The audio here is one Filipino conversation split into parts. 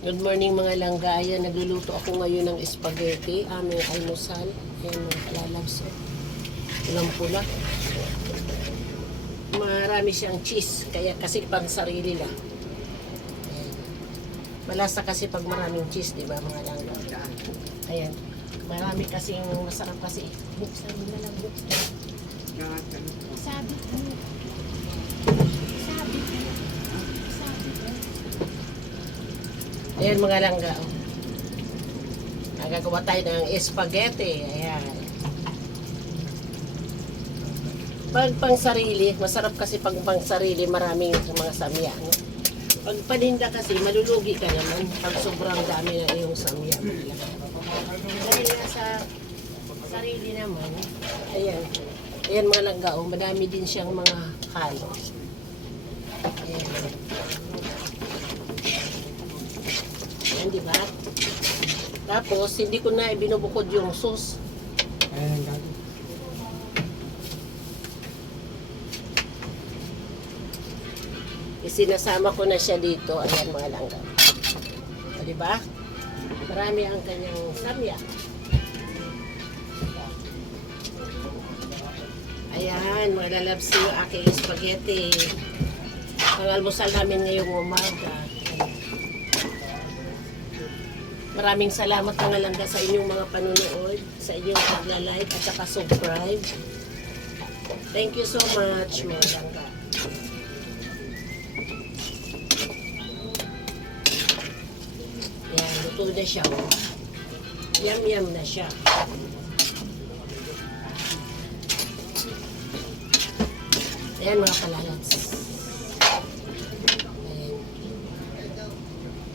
Good morning mga langga. Ayan, nagluluto ako ngayon ng spaghetti. Aming almusal. Ayan mga kalalabs. Pulang pula. Marami siyang cheese. Kaya kasi pang sarili lang. Ayan. Malasa kasi pag maraming cheese, di ba mga langga? Ayan. Marami kasing masarap kasi. Buksan mo na lang. Buksan. Sabi ko. Sabi ko. Sabi ko. Ayan mga langga. oh. Nagagawa tayo ng spaghetti. Ayan. Pag pang sarili, masarap kasi pag pang sarili, maraming mga samya. No? Pag paninda kasi, malulugi ka naman pag sobrang dami na iyong samya. Dahil nga sa sarili naman, ayan. Ayan mga langga, oh, madami din siyang mga halo. Ayan. Di ba? Tapos, hindi ko na ibinubukod yung sauce. Ayan, gago. Isinasama ko na siya dito. Ayan mga langgam. O, di ba? Marami ang kanyang samya. Ayan, mga lalabs yung aking spaghetti. Ang almusal namin ngayong umaga. Maraming salamat mga langga sa inyong mga panunood, sa inyong pagla-like at saka subscribe. Thank you so much mga langga. Yan, luto na siya. Oh. Yum yum na siya. Ayan mga kalalats.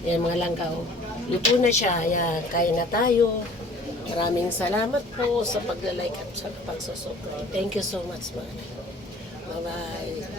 Yan mga langgaw. Luto na siya. Yan, kain na tayo. Maraming salamat po sa paglalike at sa pagsusubscribe. Thank you so much, man. Bye-bye.